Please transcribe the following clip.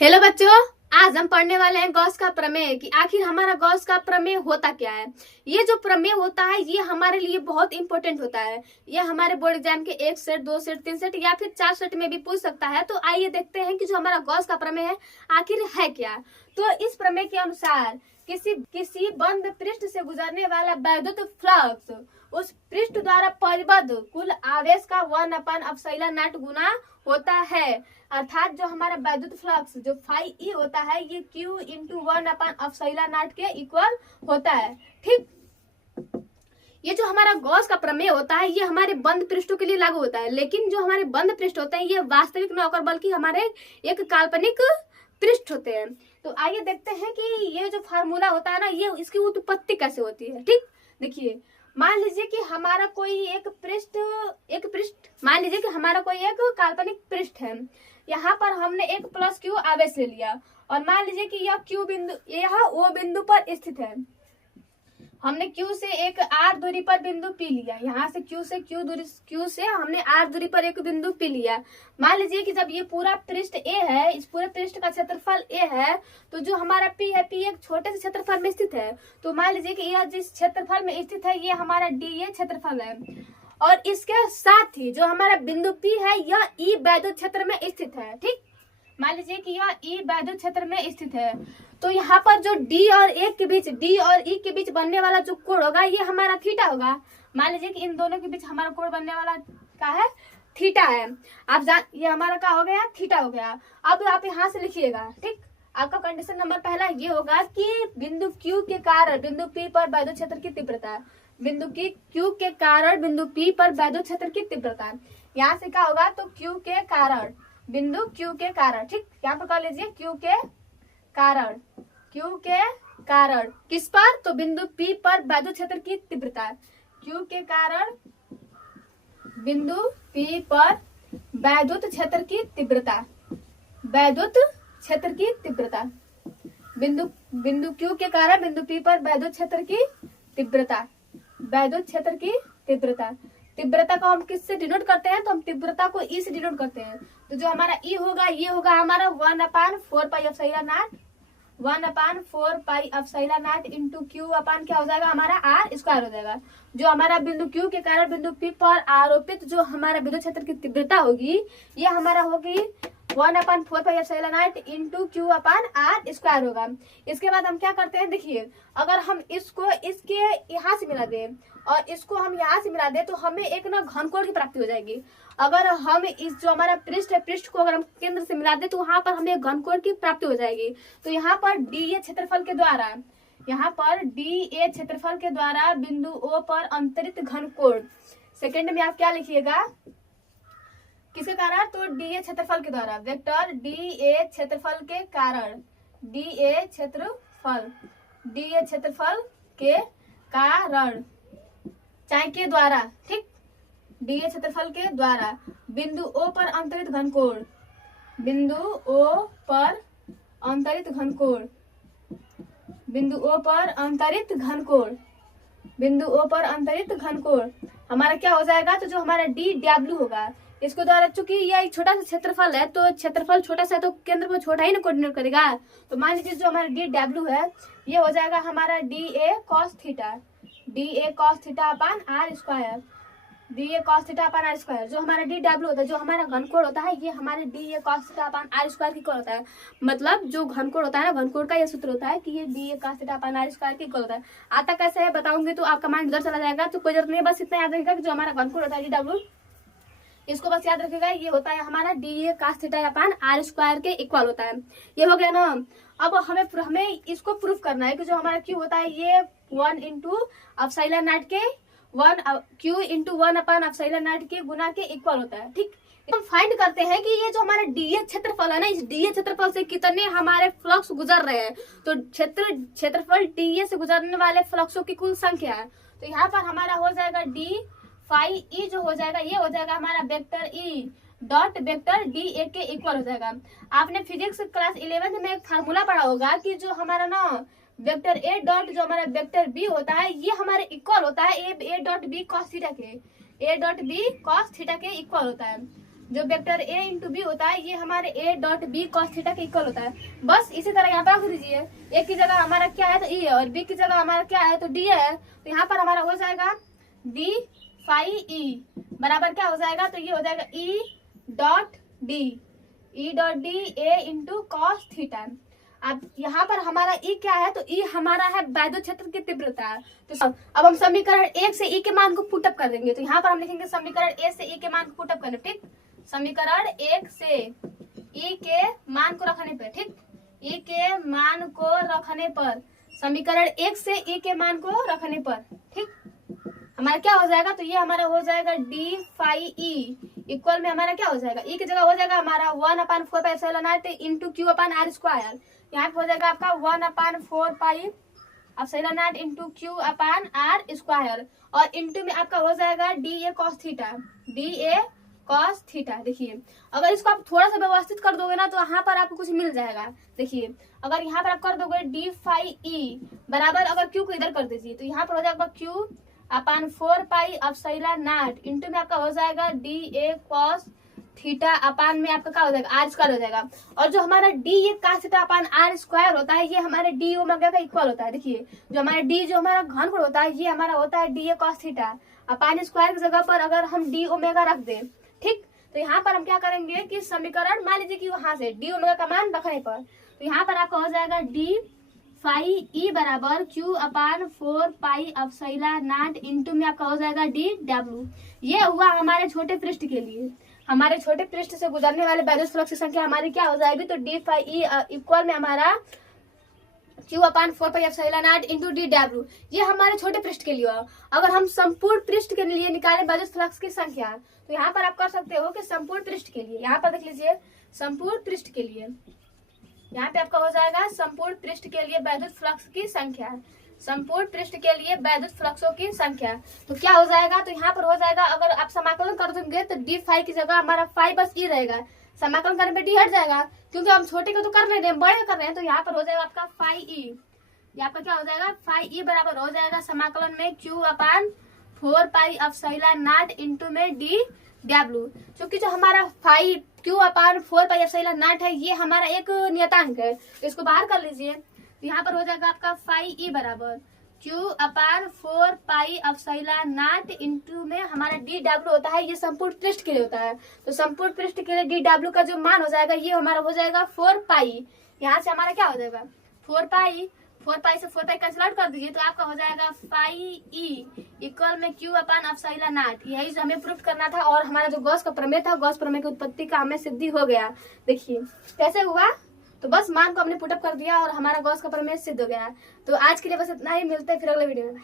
Hello बच्चों, आज हम पढ़ने वाले हैं गॉस का प्रमेय कि आखिर हमारा गॉस का प्रमेय होता क्या है। ये जो प्रमेय होता है ये हमारे लिए बहुत इंपॉर्टेंट होता है। ये हमारे बोर्ड एग्जाम के 1 सेट 2 सेट 3 सेट या फिर 4 सेट में भी पूछ सकता है। तो आइए देखते हैं कि जो हमारा गॉस का प्रमेय है आखिर है क्या। तो इस प्रमेय के अनुसार किसी बंद पृष्ठ से गुजरने वाला वैद्युत फ्लक्स उस पृष्ठ द्वारा परिबद्ध कुल आवेश का 1/ε0 गुना होता है। अर्थात जो हमारा वैद्युत फ्लक्स जो फाई ई होता है ये Q इंटू 1/ε0 के इक्वल होता है। ठीक, ये जो हमारा गॉस का प्रमेय होता है ये हमारे बंद पृष्ठों के लिए लागू होता है, लेकिन जो हमारे बंद पृष्ठ होते हैं ये वास्तविक न होकर बल्कि हमारे एक काल्पनिक पृष्ठ होते हैं। तो आइए देखते हैं कि ये जो फार्मूला होता है ना ये इसकी उत्पत्ति कैसे होती है। ठीक, देखिए, मान लीजिए कि हमारा कोई एक पृष्ठ मान लीजिए कि हमारा कोई एक काल्पनिक पृष्ठ है। यहाँ पर हमने एक प्लस क्यू आवेश ले लिया और मान लीजिए कि यह ओ बिंदु पर स्थित है। हमने Q से एक R दूरी पर बिंदु P लिया। यहाँ से Q से हमने R दूरी पर एक बिंदु P लिया। मान लीजिए कि जब ये पूरा पृष्ठ A है, इस पूरे पृष्ठ का क्षेत्रफल A है, तो जो हमारा P है, P एक छोटे से क्षेत्रफल में स्थित है। तो मान लीजिए कि यह जिस क्षेत्रफल में स्थित है ये हमारा DA क्षेत्रफल है और इसके साथ ही जो हमारा बिंदु P है यह E वैद्युत क्षेत्र में स्थित है। ठीक, मान लीजिए कि यह E वैद्युत क्षेत्र में स्थित है। तो यहाँ पर जो D और E के बीच बनने वाला जो कोण होगा ये हमारा थीटा होगा। मान लीजिए कि इन दोनों के बीच हमारा कोण बनने वाला क्या है, थीटा है। ये हमारा क्या हो गया, थीटा हो गया। अब आप यहाँ से लिखिएगा। ठीक, आपका कंडीशन नंबर पहला ये होगा कि बिंदु Q के कारण बिंदु P पर वैद्युत क्षेत्र की तीव्रता, बिंदु की Q के कारण बिंदु P पर वैद्युत क्षेत्र की तीव्रता। यहाँ से क्या होगा, तो Q के कारण बिंदु Q के कारण। ठीक, यहाँ पर कर लीजिए Q के कारण किस पर, तो बिंदु P पर वैद्युत क्षेत्र की तीव्रता। Q के कारण बिंदु P पर वैद्युत क्षेत्र की तीव्रता, बिंदु Q के कारण बिंदु P पर वैद्युत क्षेत्र की तीव्रता। तीव्रता को हम किससे डिनोट करते हैं, तो हम तीव्रता को ई से डिनोट करते हैं। तो जो हमारा ई होगा ये होगा हमारा 1/4πε0 इंटू क्यू अपान क्या हो जाएगा हमारा आर स्क्वायर हो जाएगा। जो हमारा बिंदु क्यू के कारण बिंदु पी पर आरोपित जो हमारा विद्युत क्षेत्र की तीव्रता होगी ये हमारा होगी 1/4πε0 into Q upon R square होगा। इसके बाद हम क्या करते हैं, देखिए, अगर हम इसको इसके यहाँ से मिला दें और इसको हम यहाँ से मिला दें तो हमें एक ना घनकोण की प्राप्ति हो जाएगी। अगर हम इस जो हमारा पृष्ठ को अगर हम केंद्र से मिला दें तो वहां पर हमें घनकोण की प्राप्ति हो जाएगी। तो यहाँ पर DA क्षेत्रफल के द्वारा बिंदु O पर अंतरित घनकोण, सेकेंड में आप क्या लिखिएगा, किसके कारण, तो DA क्षेत्रफल के द्वारा, वेक्टर DA क्षेत्रफल के कारण, DA क्षेत्रफल के कारण चाहे के द्वारा। ठीक, DA क्षेत्रफल के द्वारा बिंदु O पर अंतरित घनकोण, बिंदु O पर अंतरित घनकोण हमारा क्या हो जाएगा, तो जो हमारा DW होगा इसको द्वारा, चूंकि यह एक छोटा सा क्षेत्रफल है तो क्षेत्रफल छोटा सा है तो केंद्र पर छोटा ही ना कोऑर्डिनेट करेगा। तो मान लीजिए जो हमारा DW है ये हो जाएगा हमारा DA cos theta upon R square, जो हमारा DW होता है, जो हमारा घनकोण होता है ये हमारे DA cos theta upon R square की इक्वल होता है। मतलब जो घनकोण होता है ना, घनकोण का यह सूत्र होता है कि ये DA cos theta upon R square की इक्वल होता है। आता कैसे है बताऊंगी तो आपका माइंड उधर चला जाएगा, तो कोई जरूरत नहीं, बस इतना याद रखिएगा कि जो हमारा घनकोण होता है DW, इसको बस याद रखिएगा, ये होता है हमारा DA cos theta upon R square के इक्वल होता है। ये हो गया ना। अब हमें इसको प्रूफ करना है कि जो हमारा Q होता है ये 1 इंटू ε0 के Q इंटू 1/ε0 के गुना के इक्वल होता है। ठीक, हम फाइंड करते हैं कि ये जो हमारा DA क्षेत्रफल है ना, इस DA क्षेत्रफल से कितने हमारे फ्लक्स गुजर रहे हैं। तो क्षेत्रफल DA से गुजरने वाले फ्लक्सों की कुल संख्या है। तो यहाँ पर हमारा हो जाएगा D फाई ई जो हो जाएगा ये हो जाएगा हमारा vector E dot vector DA के इक्वल हो जाएगा। आपने फिजिक्स क्लास 11 में एक फार्मूला पढ़ा होगा कि जो हमारा ना वेक्टर A डॉट जो हमारा वेक्टर B होता है ये हमारे इक्वल होता है A dot B cos theta के, A dot B cos theta के इक्वल होता है। जो वेक्टर a इंटू बी होता है ये हमारे a dot B cos theta के इक्वल होता है। बस इसी तरह यहाँ पर रख दीजिए, a की जगह हमारा क्या है तो e है और b की जगह हमारा क्या है तो d है। तो यहाँ पर हमारा हो जाएगा d फाई e बराबर क्या हो जाएगा तो ये हो जाएगा e dot D a into cos theta. अब यहाँ पर हमारा E क्या है तो E हमारा है वैद्युत क्षेत्र की तीव्रता है। तो अब हम समीकरण 1 से E के मान को पुटअप कर देंगे। तो यहाँ पर हम लिखेंगे समीकरण 1 से E के मान को पुटअप करने, ठीक। समीकरण 1 से E के मान को रखने पर, ठीक, E के मान को रखने पर, समीकरण 1 से E के मान को रखने पर, ठीक, हमारा क्या हो जाएगा तो ये हमारा हो जाएगा डी फाई ई इक्वल में हमारा क्या हो जाएगा ई की जगह हो जाएगा हमारा 1/4 pi epsilon not into Q upon R square. यहाँ पे हो जाएगा आपका 1/4 pi epsilon not into Q upon R square और इंटू में आपका हो जाएगा डी ए कॉस थीटा। देखिए अगर इसको आप थोड़ा सा व्यवस्थित कर दोगे ना तो यहाँ पर आपको कुछ मिल जाएगा। देखिए अगर यहाँ पर आप कर दोगे डी फाई ई बराबर, अगर क्यू को इधर कर दीजिए तो यहाँ पर हो जाएगा Q upon 4 pi epsilon not into में आपका हो जाएगा डी ए कॉस थीटा अपान में आपका क्या हो जाएगा आर स्क्वायर हो जाएगा। और जो हमारा D A cos theta upon R square होता है ये हमारे डी ओमेगा का इक्वल होता है। देखिए जो हमारा डी जो हमारा घनफल होता है ये हमारा होता है D A cos theta upon square की जगह पर अगर हम डी ओमेगा रख दें, ठीक, तो यहाँ पर हम क्या करेंगे कि समीकरण मान लीजिए कि वहां से डी ओमेगा का मान रखने पर तो यहाँ पर आपका हो जाएगा डी फाई ई बराबर Q upon 4 pi epsilon not into में आपका हो जाएगा डी डब्ल्यू। ये हुआ हमारे छोटे पृष्ठ के लिए। हमारे छोटे पृष्ठ से गुजरने वाले वैद्युत फ्लक्स की संख्या हमारी क्या हो जाएगी तो डी फाई ई इक्वल में हमारा Q upon 4 pi epsilon not into D W. ये हमारे छोटे पृष्ठ के लिए हो। अगर हम संपूर्ण पृष्ठ के लिए निकाले वैद्युत फ्लक्स की संख्या तो यहाँ पर आप कर सकते हो कि संपूर्ण पृष्ठ के लिए, यहाँ पर देख लीजिए संपूर्ण पृष्ठ के लिए यहाँ पे आपका हो जाएगा संपूर्ण पृष्ठ के लिए वैद्युत फ्लक्स की संख्या, संपूर्ण पृष्ठ के लिए वैद्युत फ्लक्सों की संख्या। तो क्या हो जाएगा तो यहाँ पर हो जाएगा अगर आप समाकलन कर देंगे तो डी फाई की जगह हमारा फाई बस ई रहेगा, समाकलन करने पे डी हट जाएगा क्योंकि हम छोटे को तो कर नहीं रहे हैं बड़े कर रहे हैं। तो यहाँ पर हो जाएगा आपका फाई ई, ये आपका क्या हो जाएगा फाई ई बराबर हो जाएगा समाकलन में Q upon 4 pi epsilon not into में डी डब्ल्यू। क्योंकि जो हमारा phi Q upon 4 pi epsilon not है ये हमारा एक नियतांक है, इसको बाहर कर लीजिए। तो यहाँ पर हो जाएगा आपका फाई ई बराबर Q upon 4 pi epsilon not into में हमारा डी डब्ल्यू होता है, ये संपूर्ण पृष्ठ के लिए होता है। तो संपूर्ण पृष्ठ के लिए डी डब्ल्यू का जो मान हो जाएगा ये हमारा हो जाएगा 4 पाई। यहाँ से हमारा क्या हो जाएगा 4 पाई से 4 पाई कैंसिल आउट कर दीजिए तो आपका हो जाएगा फाई ई इक्वल में क्यू अपान एप्सिलॉन नॉट। यही जो हमें प्रूफ करना था और हमारा जो गॉस का प्रमेय था गॉस प्रमेय की उत्पत्ति का हमें सिद्धि हो गया। देखिए कैसे हुआ तो बस मान को हमने पुटअप कर दिया और हमारा गॉस का प्रमेय सिद्ध हो गया। तो आज के लिए बस इतना ही, मिलते हैं फिर अगले वीडियो में।